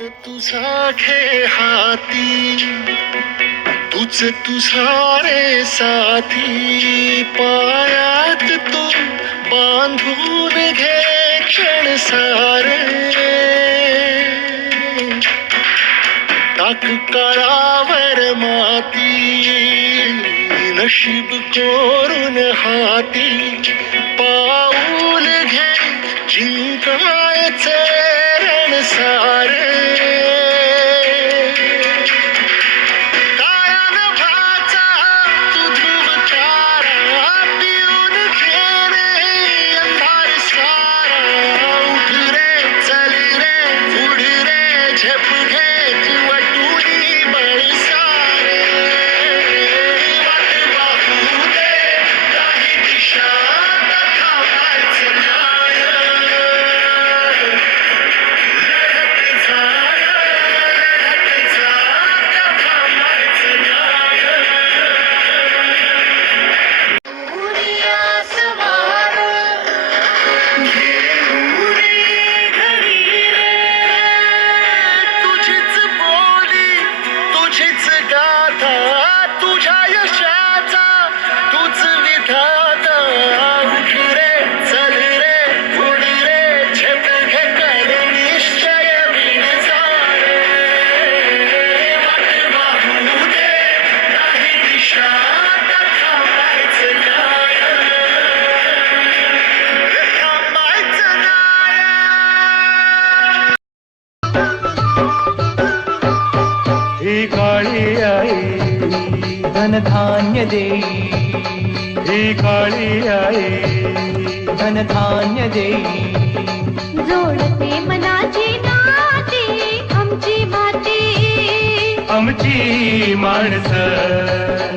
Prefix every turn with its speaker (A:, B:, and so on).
A: तुझा खे हाती तुझ तुझारे साथी। पायात तू बांधून घे क्षण सारे। टाक काळावर माती, नशीब कोरून हाती। पाऊल घे, जिंकायचे temporary.
B: ही काळी आई
C: धनधान्य देई
B: ही काळी आई।
C: धनधान्य देई
D: जोडते मनाची नाते आमची भाती
B: आमची माणसं।